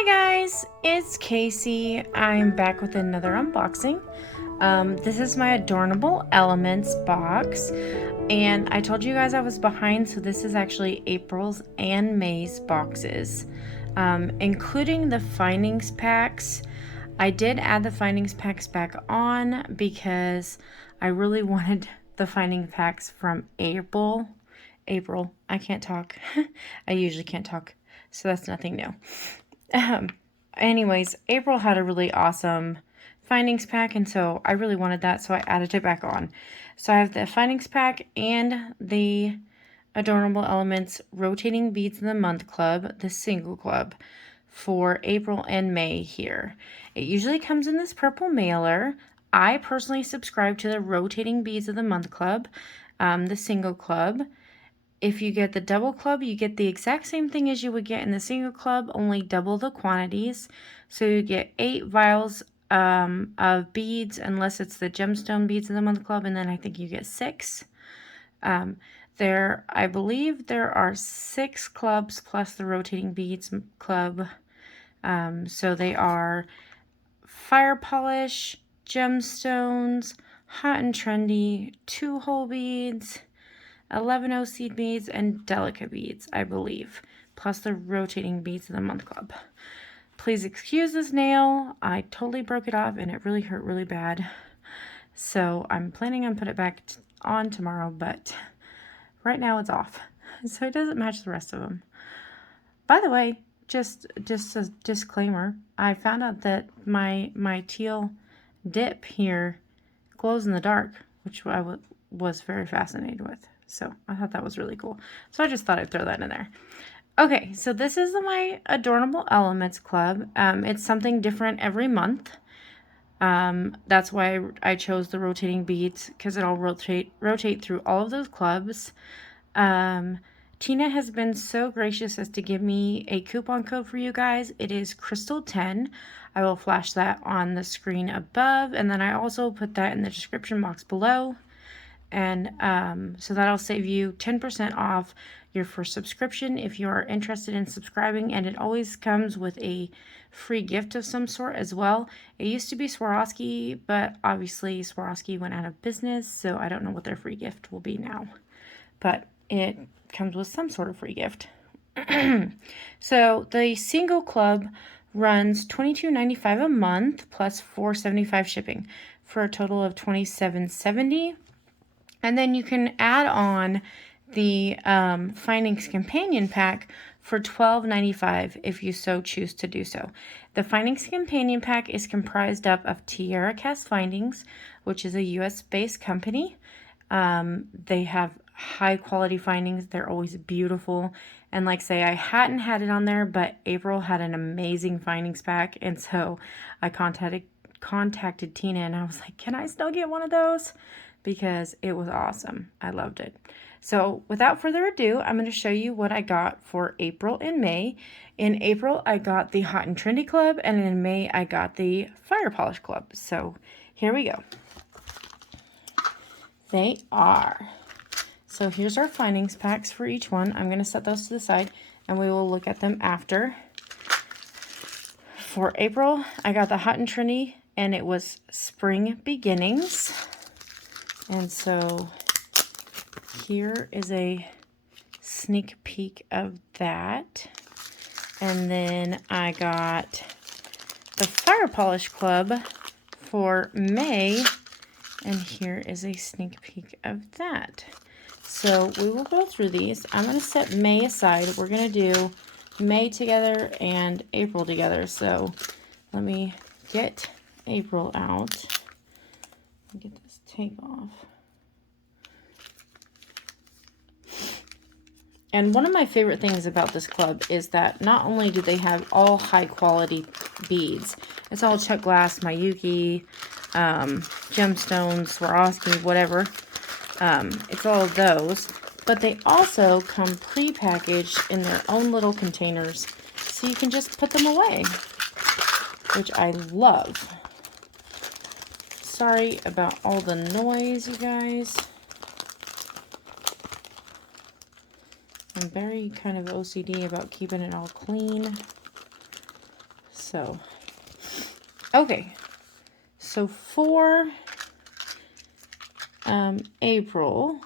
Hi guys, it's Casey. I'm back with another unboxing. This is my Adornable Elements box, and I told you guys I was behind, so this is actually April's and May's boxes, including the findings packs. I did add the findings packs back on because I really wanted the finding packs from April. I can't talk. I usually can't talk, so that's nothing new. Anyways, April had a really awesome findings pack, and so I really wanted that, so I added it back on. So I have the findings pack and the Adornable Elements Rotating Beads in the Month Club, the single club, for April and May here. It usually comes in this purple mailer. I personally subscribe to the Rotating Beads of the Month Club, the single club. If you get the double club, you get the exact same thing as you would get in the single club, only double the quantities. So you get 8 vials of beads, unless it's the Gemstone Beads of the Month Club, and then I think you get 6. I believe there are 6 clubs plus the Rotating Beads Club. So they are Fire Polish, Gemstones, Hot and Trendy, 2-hole beads, 11 seed beads, and Delica beads, I believe, plus the Rotating Beads of the Month Club. Please excuse this nail. I totally broke it off and it really hurt really bad. So I'm planning on putting it back on tomorrow, but right now it's off. So it doesn't match the rest of them. By the way, just a disclaimer, I found out that my teal dip here glows in the dark, which I was very fascinated with. So I thought that was really cool. So I just thought I'd throw that in there. Okay, so this is my Adornable Elements Club. It's something different every month. That's why I chose the rotating beads, because it'll rotate through all of those clubs. Tina has been so gracious as to give me a coupon code for you guys. It is Crystal10. I will flash that on the screen above, and then I also put that in the description box below. And so that'll save you 10% off your first subscription if you are interested in subscribing, and it always comes with a free gift of some sort as well. It used to be Swarovski, but obviously Swarovski went out of business, so I don't know what their free gift will be now, but it comes with some sort of free gift. So the single club runs $22.95 a month plus $4.75 shipping for a total of $27.70. And then you can add on the Findings Companion Pack for $12.95 if you so choose to do so. The Findings Companion Pack is comprised up of Tierra Cast Findings, which is a US-based company. They have high quality findings. They're always beautiful. And like say, I hadn't had it on there, but April had an amazing findings pack. And so I contacted Tina and I was like, can I still get one of those? Because it was awesome. I loved it. So without further ado, I'm going to show you what I got for April and May. In April, I got the Hot and Trendy Club, and in May, I got the Fire Polish Club. So here we go. They are. So here's our findings packs for each one. I'm going to set those to the side, and we will look at them after. For April, I got the Hot and Trendy, and it was Spring Beginnings. And so here is a sneak peek of that. And then I got the Fire Polish Club for May. And here is a sneak peek of that. So we will go through these. I'm going to set May aside. We're going to do May together and April together. So let me get April out. Get this tape off. And one of my favorite things about this club is that not only do they have all high quality beads, it's all Chuck Glass, Miyuki, Gemstones, Swarovski, whatever. It's all of those, but they also come pre-packaged in their own little containers, so you can just put them away, which I love. Sorry about all the noise, you guys. I'm very kind of OCD about keeping it all clean. So, okay. So for April,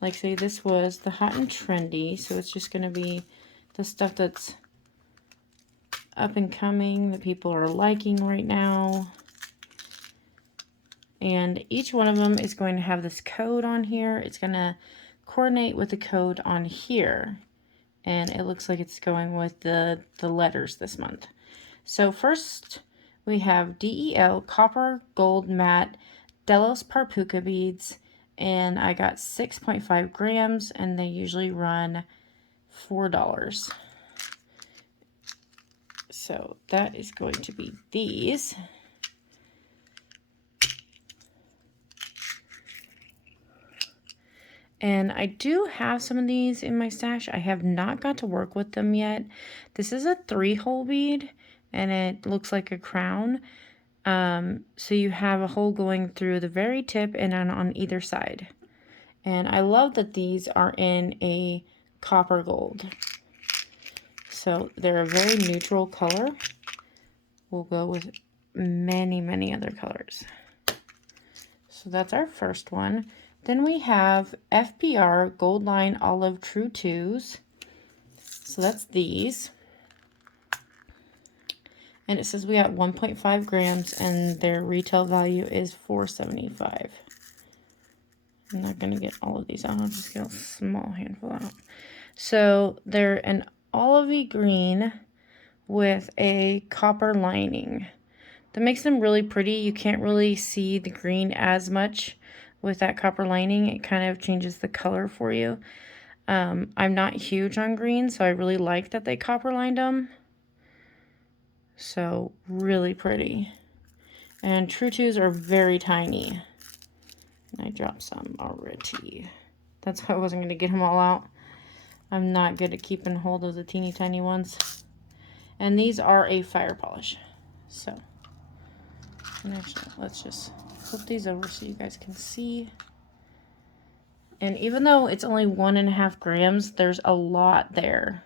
like say this was the hot and trendy, so it's just going to be the stuff that's up and coming that people are liking right now. And each one of them is going to have this code on here. It's going to coordinate with the code on here. And it looks like it's going with the letters this month. So first we have DEL Copper Gold Matte Delos Parpuca beads. And I got 6.5 grams, and they usually run $4. So that is going to be these. And I do have some of these in my stash. I have not got to work with them yet. This is a 3-hole bead, and it looks like a crown. So you have a hole going through the very tip and on either side. And I love that these are in a copper gold. So they're a very neutral color. We'll go with many, many other colors. So that's our first one. Then we have FBR Gold Line Olive True 2s. So that's these. And it says we got 1.5 grams and their retail value is $4.75. I'm not going to get all of these out. I'll just get a small handful out. So they're an olivey green with a copper lining. That makes them really pretty. You can't really see the green as much with that copper lining. It kind of changes the color for you. I'm not huge on green, so I really like that they copper lined them. So really pretty. And True 2s are very tiny. And I dropped some already. That's why I wasn't going to get them all out. I'm not good at keeping hold of the teeny tiny ones. And these are a fire polish. So, and actually, let's just flip these over so you guys can see. And even though it's only 1.5 grams, there's a lot there.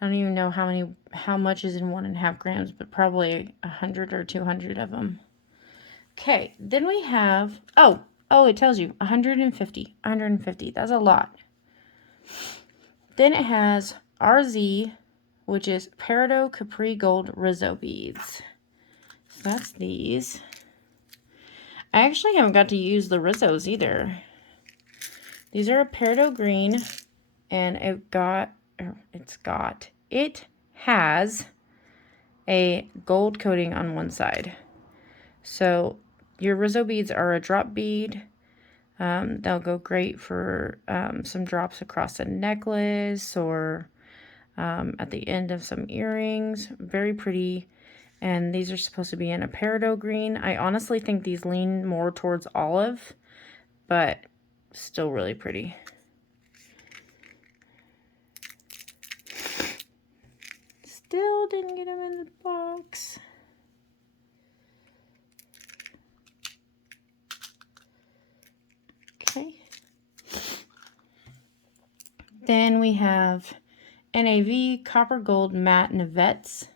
I don't even know how much is in 1.5 grams, but probably 100 or 200 of them. Okay, then we have, oh, it tells you 150. That's a lot. Then it has RZ, which is Peridot Capri Gold Rizzo beads. So that's these. I actually haven't got to use the Rizzos either. These are a peridot green, and it has a gold coating on one side. So your Rizzo beads are a drop bead. They'll go great for some drops across a necklace or at the end of some earrings. Very pretty. And these are supposed to be in a peridot green. I honestly think these lean more towards olive, but still really pretty. Still didn't get them in the box. Okay. Then we have NAV Copper Gold Matte Nivettes.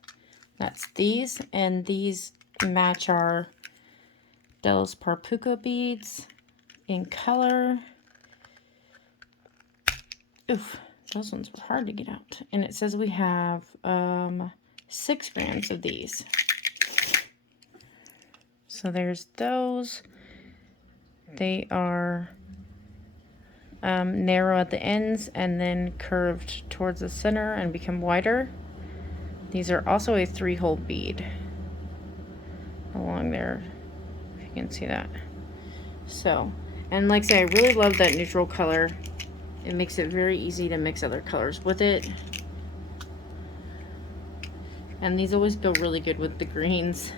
That's these, and these match our Delos Parpuca beads in color. Oof, those ones were hard to get out. And it says we have 6 grams of these. So there's those. They are narrow at the ends and then curved towards the center and become wider. These are also a 3-hole bead along there, if you can see that. So, and like I say, I really love that neutral color. It makes it very easy to mix other colors with it. And these always go really good with the greens.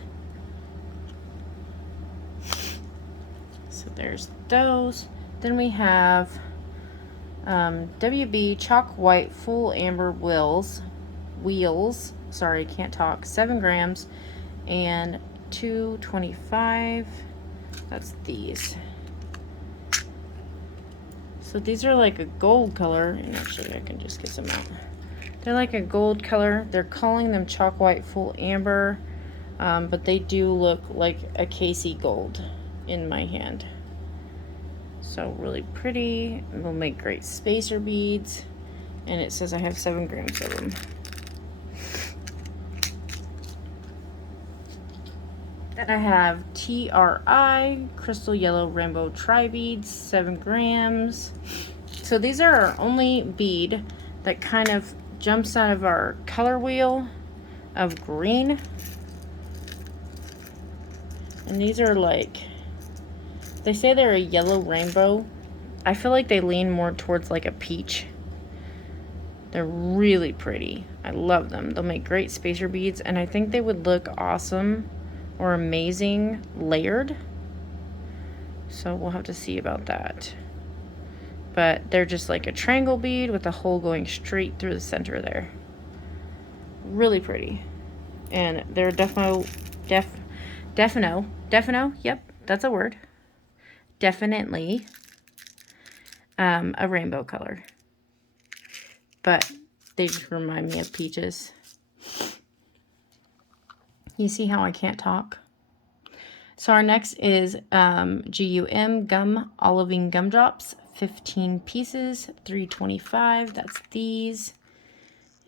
So there's those. Then we have WB Chalk White Full Amber Wheels. Sorry, can't talk. 7 grams and $2.25. That's these. So these are like a gold color, and actually I can just get some out. They're like a gold color. They're calling them chalk white full amber, but they do look like a Casey gold in my hand. So really pretty. They'll make great spacer beads. And it says I have 7 grams of them. Then I have TRI, Crystal Yellow Rainbow Tri Beads, 7 grams. So these are our only bead that kind of jumps out of our color wheel of green. And these are like, they say they're a yellow rainbow. I feel like they lean more towards like a peach. They're really pretty. I love them. They'll make great spacer beads, and I think they would look awesome or amazing layered. So we'll have to see about that. But they're just like a triangle bead with a hole going straight through the center there. Really pretty. And they're defino, yep, that's a word. Definitely a rainbow color. But they just remind me of peaches. You see how I can't talk? So our next is GUM Gum Olivine Gumdrops, 15 pieces, $3.25. That's these.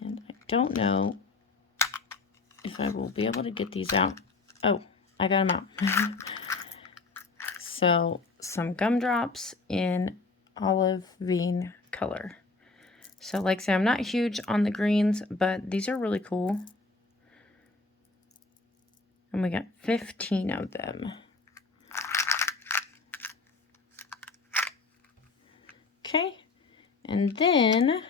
And I don't know if I will be able to get these out. Oh, I got them out. So some gumdrops in olivine color. So like I said, I'm not huge on the greens, but these are really cool. And we got 15 of them. Okay. And then,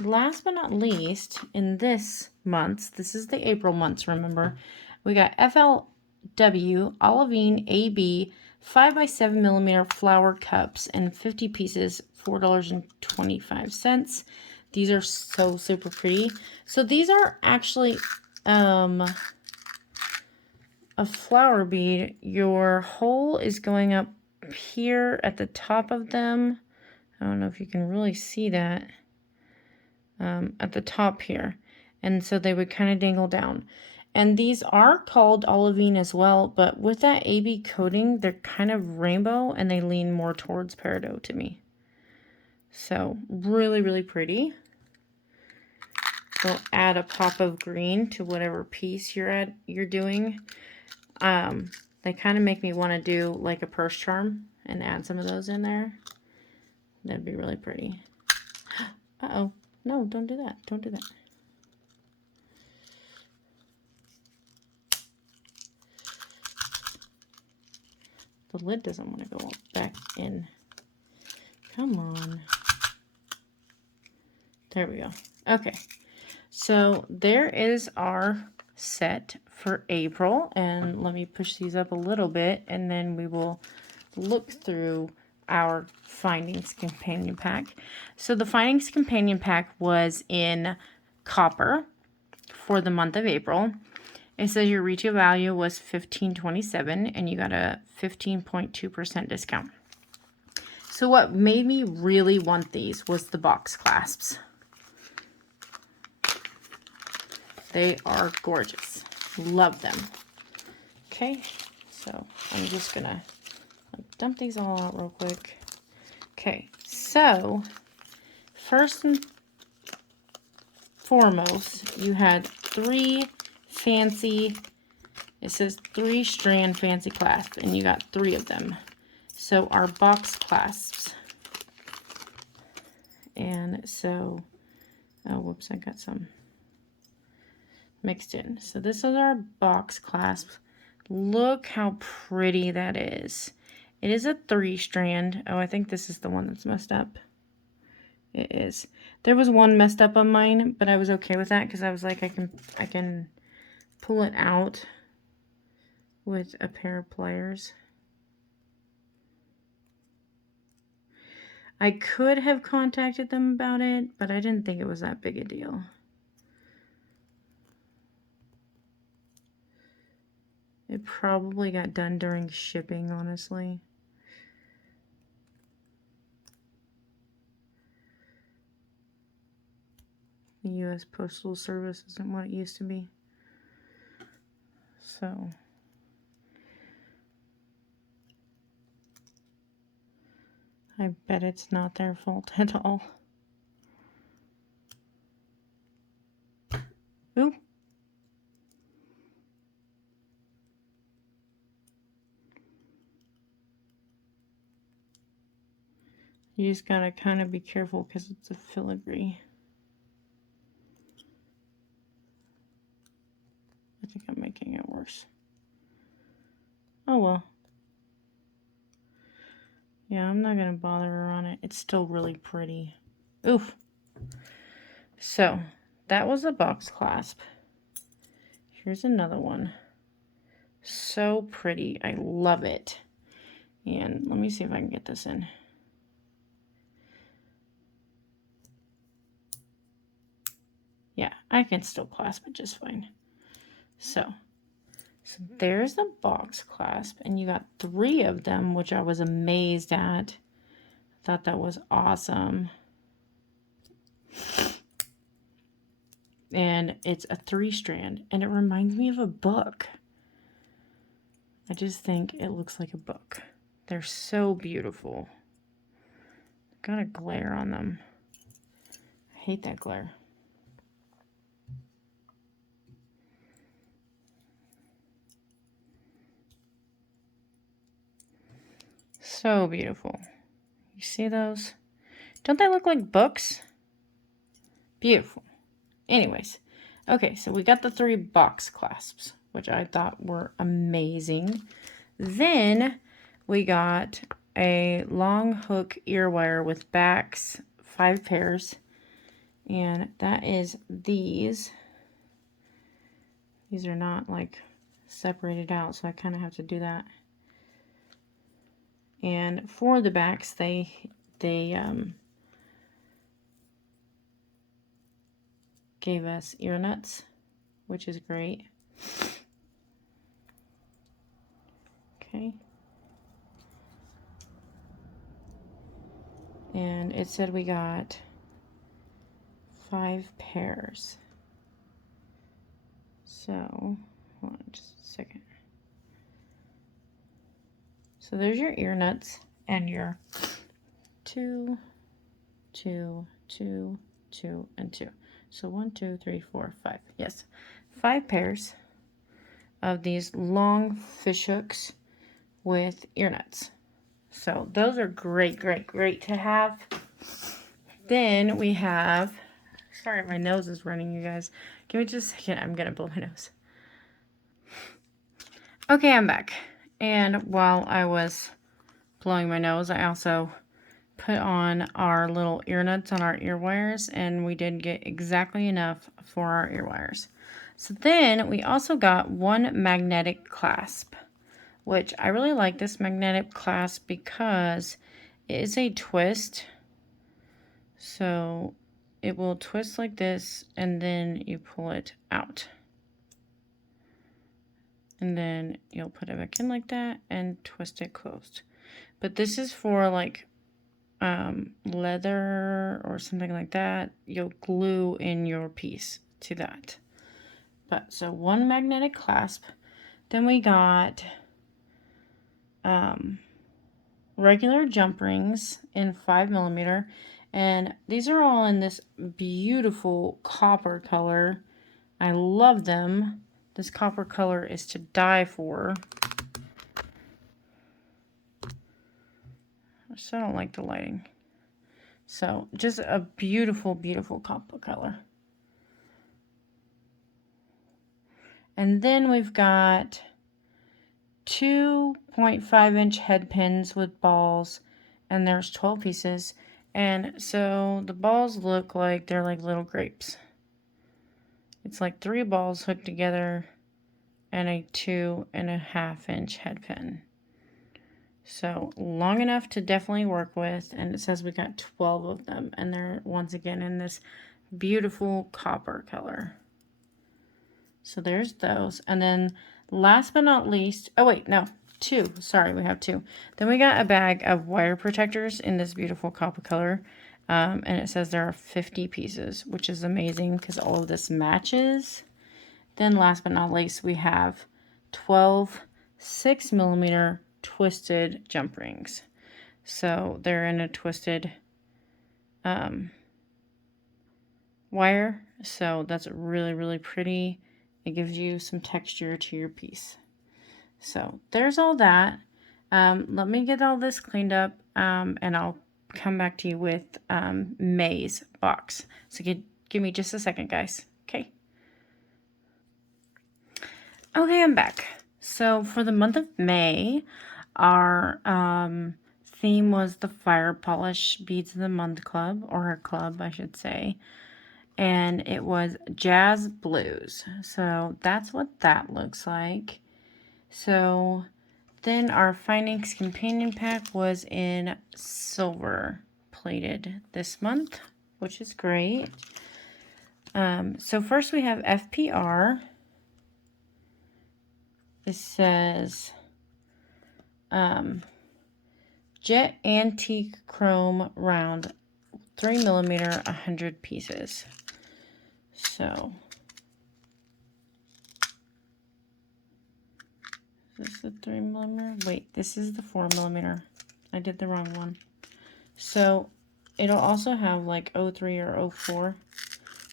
last but not least, in this month, this is the April months, remember, we got FLW Olivine AB 5x7mm flower cups and 50 pieces, $4.25. These are so super pretty. So these are actually a flower bead. Your hole is going up here at the top of them. I don't know if you can really see that. At the top here. And so they would kind of dangle down. And these are called olivine as well, but with that AB coating, they're kind of rainbow and they lean more towards peridot to me. So really, really pretty. We'll add a pop of green to whatever piece you're doing. They kind of make me want to do like a purse charm and add some of those in there. That'd be really pretty. Uh-oh. No, don't do that. Don't do that. The lid doesn't want to go back in. Come on. There we go. Okay. So there is our set for April. And let me push these up a little bit and then we will look through our Findings Companion Pack. So the Findings Companion Pack was in copper for the month of April. It says your retail value was $15.27 and you got a 15.2% discount. So what made me really want these was the box clasps. They are gorgeous. Love them. Okay, so I'm just gonna dump these all out real quick. Okay, so first and foremost, you had 3 fancy, it says 3-strand fancy clasps, and you got 3 of them. So our box clasps. And so, oh, whoops, I got some mixed in. So this is our box clasp. Look how pretty that is. It is a 3-strand. Oh, I think this is the one that's messed up. It is. There was one messed up on mine, but I was okay with that because I was like, I can pull it out with a pair of pliers. I could have contacted them about it, but I didn't think it was that big a deal. It probably got done during shipping, honestly. The U.S. Postal Service isn't what it used to be. So I bet it's not their fault at all. Ooh. You just gotta kind of be careful because it's a filigree. I think I'm making it worse. Oh well. Yeah, I'm not gonna bother her on it. It's still really pretty. Oof. So, that was a box clasp. Here's another one. So pretty. I love it. And let me see if I can get this in. Yeah, I can still clasp it just fine. So there's the box clasp, and you got 3 of them, which I was amazed at. I thought that was awesome. And it's a 3-strand, and it reminds me of a book. I just think it looks like a book. They're so beautiful. Got a glare on them. I hate that glare. So beautiful. You see those? Don't they look like books? Beautiful. Anyways, okay, so we got the 3 box clasps, which I thought were amazing. Then we got a long hook ear wire with backs, 5 pairs, and that is these. These are not like separated out, so I kind of have to do that. And for the backs, they gave us ear nuts, which is great. Okay. And it said we got 5 pairs. So, hold on just a second. So there's your ear nuts and your 2, 2, 2, 2, and 2. So 1, 2, 3, 4, 5. Yes, 5 pairs of these long fish hooks with ear nuts. So those are great, great, great to have. Then we have, sorry, my nose is running, you guys. Give me just a second. I'm going to blow my nose. Okay, I'm back. And while I was blowing my nose, I also put on our little ear nuts on our ear wires, and we did get exactly enough for our ear wires. So then we also got 1 magnetic clasp, which I really like this magnetic clasp because it is a twist. So it will twist like this, and then you pull it out. And then you'll put it back in like that and twist it closed. But this is for like leather or something like that. You'll glue in your piece to that. But so 1 magnetic clasp. Then we got regular jump rings in 5mm, and these are all in this beautiful copper color. I love them. This copper color is to die for. I still don't like the lighting. So just a beautiful, beautiful copper color. And then we've got 2.5-inch head pins with balls, and there's 12 pieces. And so the balls look like they're like little grapes. It's like 3 balls hooked together and a 2.5-inch head pin. So long enough to definitely work with, and it says we got 12 of them, and they're once again in this beautiful copper color. So there's those. And then last but not least, oh wait, no, 2. Sorry, we have 2. Then we got a bag of wire protectors in this beautiful copper color. And it says there are 50 pieces, which is amazing because all of this matches. Then last but not least, we have 12 6mm twisted jump rings. So they're in a twisted wire. So that's really, really pretty. It gives you some texture to your piece. So there's all that. Let me get all this cleaned up, and I'll come back to you with May's box. So give me just a second, guys. Okay. Okay, I'm back. So for the month of May, our theme was the Firepolished Beads of the Month Club, or our club, I should say. And it was Jazz Blues. So that's what that looks like. So then our Finance Companion Pack was in silver plated this month, which is great. So first we have FPR. It says Jet Antique Chrome Round 3mm 100 pieces. So is this the 3mm? Wait, this is the 4mm. I did the wrong one. So it'll also have like 03 or 04.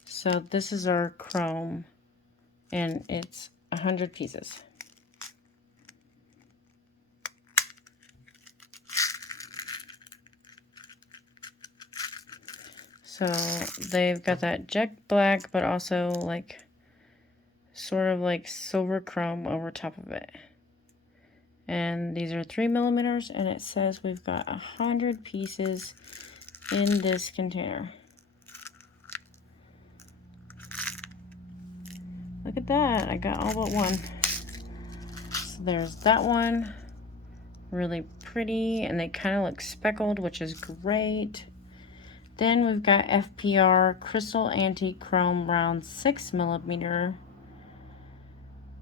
So this is our chrome, and it's 100 pieces. So they've got that jet black, but also like sort of like silver chrome over top of it. And these are 3mm, and it says we've got 100 pieces in this container. Look at that, I got all but one. So there's that one. Really pretty, and they kind of look speckled, which is great. Then we've got FPR Crystal Antique Chrome Round 6mm.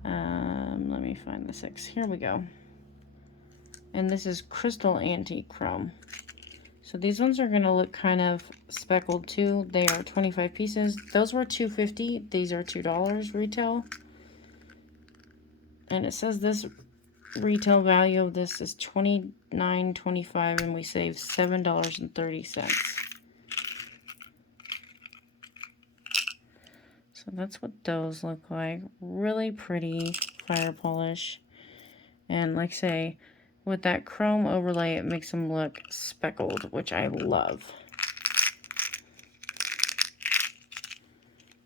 Let me find the 6. Here we go. And this is Crystal Antique Chrome. So these ones are going to look kind of speckled too. They are 25 pieces. Those were $2.50. These are $2 retail. And it says this retail value of this is $29.25, and we save $7.30. So that's what those look like. Really pretty fire polish. And like I say, with that chrome overlay, it makes them look speckled, which I love.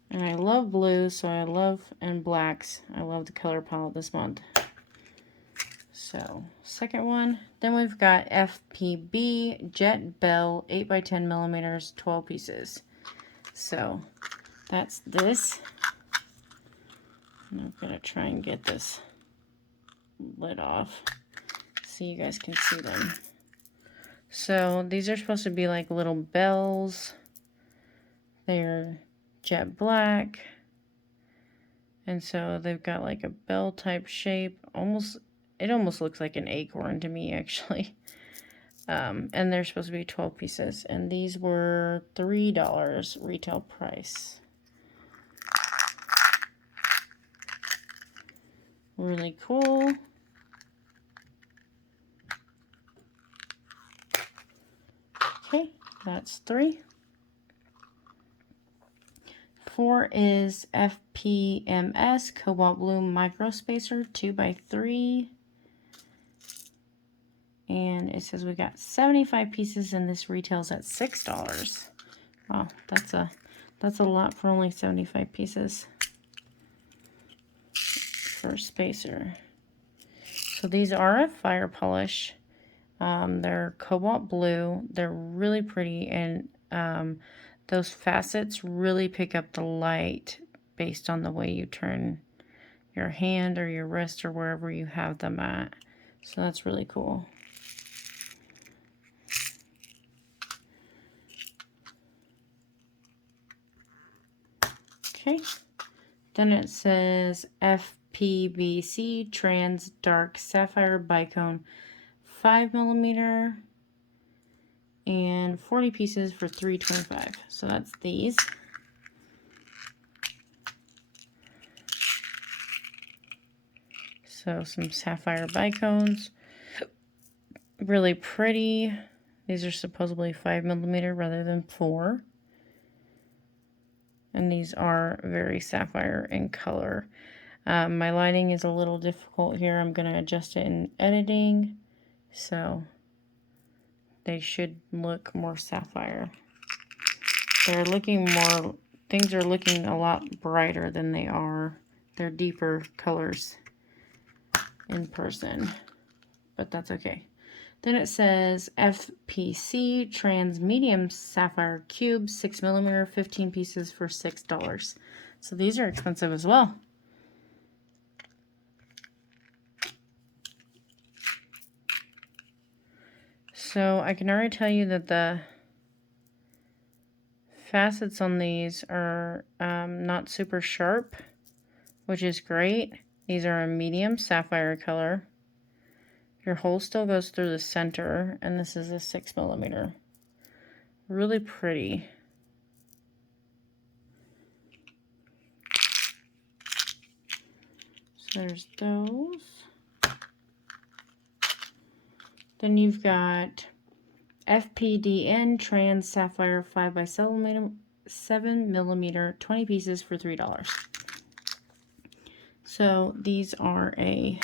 And I love blues, so I love, and blacks. I love the color palette this month. So, second one. Then we've got FPB Jet Bell 8x10mm, 12 pieces. So, that's this. And I'm going to try and get this lid off so you guys can see them. So, these are supposed to be like little bells. They're jet black. And so they've got like a bell type shape. It almost looks like an acorn to me, actually. And they're supposed to be 12 pieces. And these were $3 retail price. Really cool. Okay, that's 3. 4 is FPMS Cobalt Blue Micro Spacer 2x3. And it says we got 75 pieces, and this retails at $6. Wow, that's a lot for only 75 pieces for a spacer. So these are a fire polish. They're cobalt blue. They're really pretty, and those facets really pick up the light based on the way you turn your hand or your wrist or wherever you have them at. So that's really cool. Okay, then it says FPBC Trans Dark Sapphire Bicone 5mm. and 40 pieces for $3.25. So that's these. So some sapphire bicones. Really pretty. These are supposedly 5mm rather than 4. And these are very sapphire in color. My lighting is a little difficult here. I'm going to adjust it in editing. So they should look more sapphire. They're looking more, things are looking a lot brighter than they are. They're deeper colors in person, but that's okay. Then it says FPC Trans Medium Sapphire Cubes, 6mm, 15 pieces for $6. So these are expensive as well. So I can already tell you that the facets on these are not super sharp, which is great. These are a medium sapphire color. Your hole still goes through the center, and this is a 6mm. Really pretty. So there's those. Then you've got FPDN Trans Sapphire 5x7mm, 20 pieces for $3. So these are a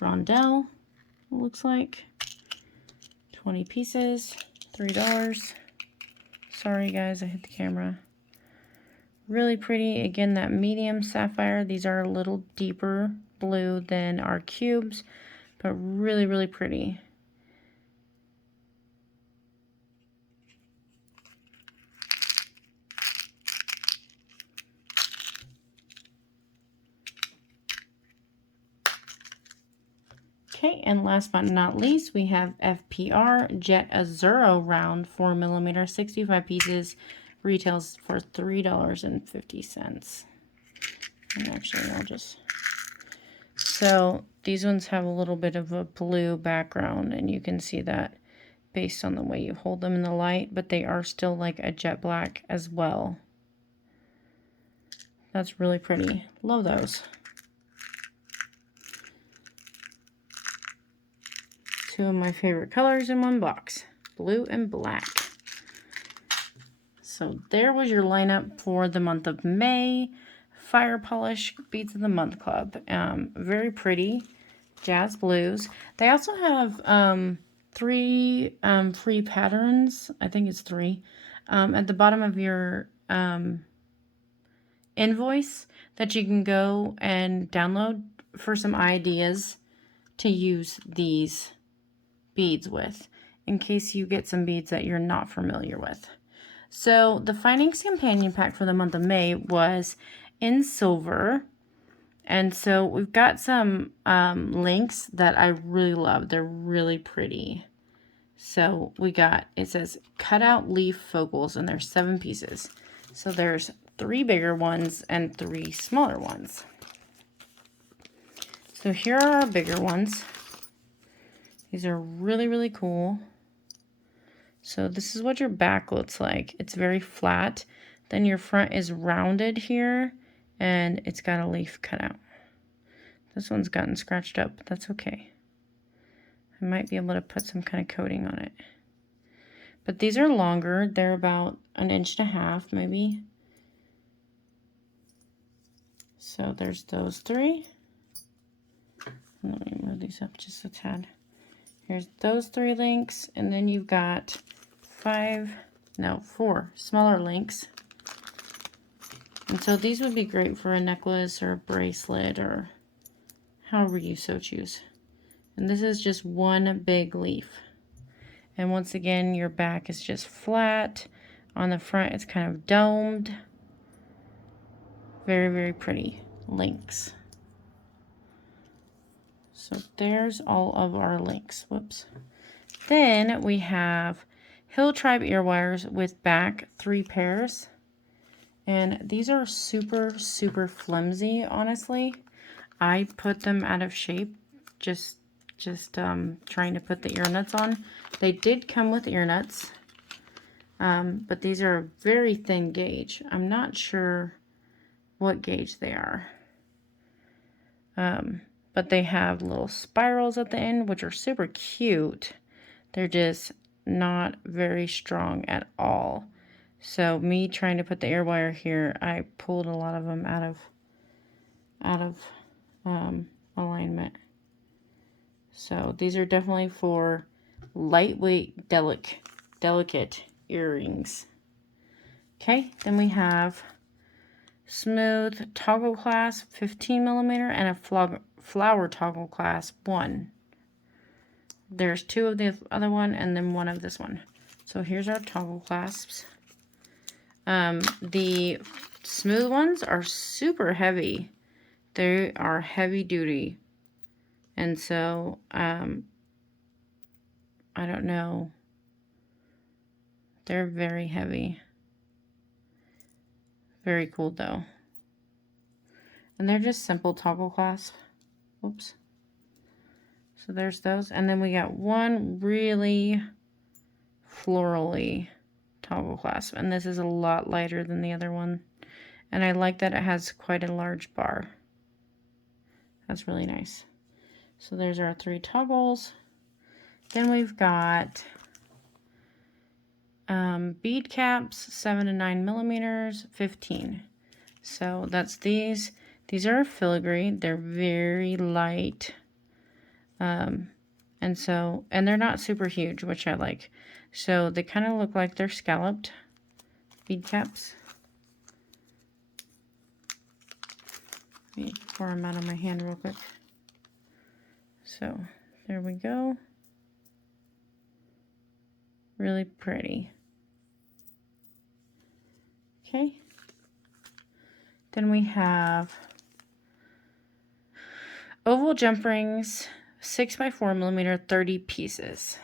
rondelle, it looks like. 20 pieces, $3. Sorry guys, I hit the camera. Really pretty. Again, that medium sapphire. These are a little deeper blue than our cubes, but really, really pretty. Okay, and last but not least, we have FPR Jet Azuro Round 4mm, 65 pieces, retails for $3.50. And actually, I'll just... So these ones have a little bit of a blue background, and you can see that based on the way you hold them in the light, but they are still like a jet black as well. That's really pretty. Love those. Two of my favorite colors in one box, blue and black. So there was your lineup for the month of May. Firepolished Beads of the Month Club. Very pretty jazz blues. They also have 3 free patterns. I think it's 3 at the bottom of your invoice that you can go and download for some ideas to use these beads with, in case you get some beads that you're not familiar with. So the Findings Companion Pack for the month of May was in silver, and so we've got some links that I really love. They're really pretty. So we got, it says cutout leaf focals, and there's 7 pieces. So there's 3 bigger ones and 3 smaller ones. So here are our bigger ones. These are really, really cool. So this is what your back looks like. It's very flat. Then your front is rounded here, and it's got a leaf cut out. This one's gotten scratched up, but that's okay. I might be able to put some kind of coating on it. But these are longer. They're about 1.5 inches, maybe. So there's those 3. Let me move these up just a tad. Here's those 3 links, and then you've got 4 smaller links. And so these would be great for a necklace or a bracelet or however you so choose. And this is just one big leaf. And once again, your back is just flat. On the front, it's kind of domed. Very, very pretty links. So there's all of our links. Whoops. Then we have Hill Tribe ear wires with back 3 pairs. And these are super, super flimsy, honestly. I put them out of shape just trying to put the ear nuts on. They did come with ear nuts. But these are a very thin gauge. I'm not sure what gauge they are. But they have little spirals at the end, which are super cute. They're just not very strong at all. So me trying to put the air wire here, I pulled a lot of them out of alignment. So these are definitely for lightweight, delicate earrings. Okay, then we have smooth toggle clasp 15 millimeter and a flower toggle clasp 1. There's 2 of the other one and then 1 of this one. So here's our toggle clasps. The smooth ones are super heavy. They are heavy duty. And so, I don't know. They're very heavy. Very cool though. And they're just simple toggle clasp. Oops. So there's those. And then we got one really florally toggle clasp. And this is a lot lighter than the other one. And I like that it has quite a large bar. That's really nice. So there's our 3 toggles. Then we've got bead caps, 7 to 9 millimeters, 15. So that's these. These are filigree. They're very light. And they're not super huge, which I like. So they kind of look like they're scalloped bead caps. Let me pour them out of my hand real quick. So there we go. Really pretty. Okay. Then we have oval jump rings, 6x4 millimeter, 30 pieces.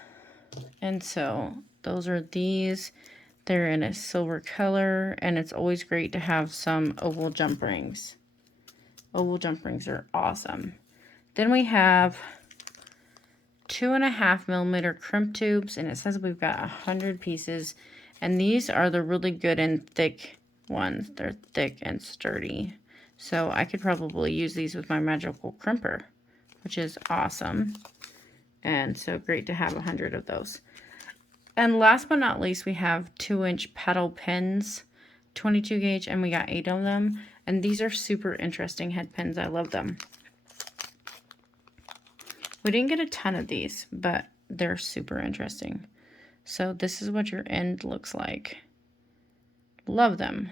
And so those are these. They're in a silver color, and it's always great to have some oval jump rings. Oval jump rings are awesome. Then we have 2.5 millimeter crimp tubes, and it says we've got 100 pieces. And these are the really good and thick ones. They're thick and sturdy. So I could probably use these with my magical crimper, which is awesome. And so great to have 100 of those. And last but not least, we have 2-inch petal pins, 22 gauge, and we got 8 of them. And these are super interesting head pins. I love them. We didn't get a ton of these, but they're super interesting. So this is what your end looks like. Love them.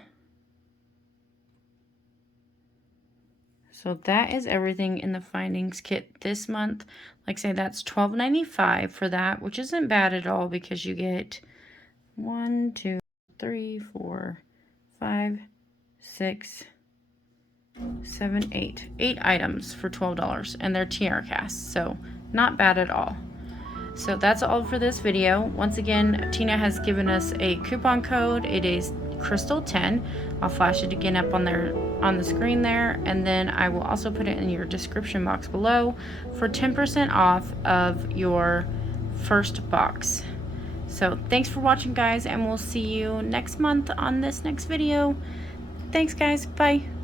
So that is everything in the findings kit this month. Like I say, that's $12.95 for that, which isn't bad at all because you get 1, 2, 3, 4, 5, 6, 7, 8. 8 items for $12, and they're tiara casts, so not bad at all. So that's all for this video. Once again, Tina has given us a coupon code. It is Crystal 10. I'll flash it again up on the screen there, and then I will also put it in your description box below for 10% off of your first box. So thanks for watching, guys, and we'll see you next month on this next video. Thanks, guys. Bye.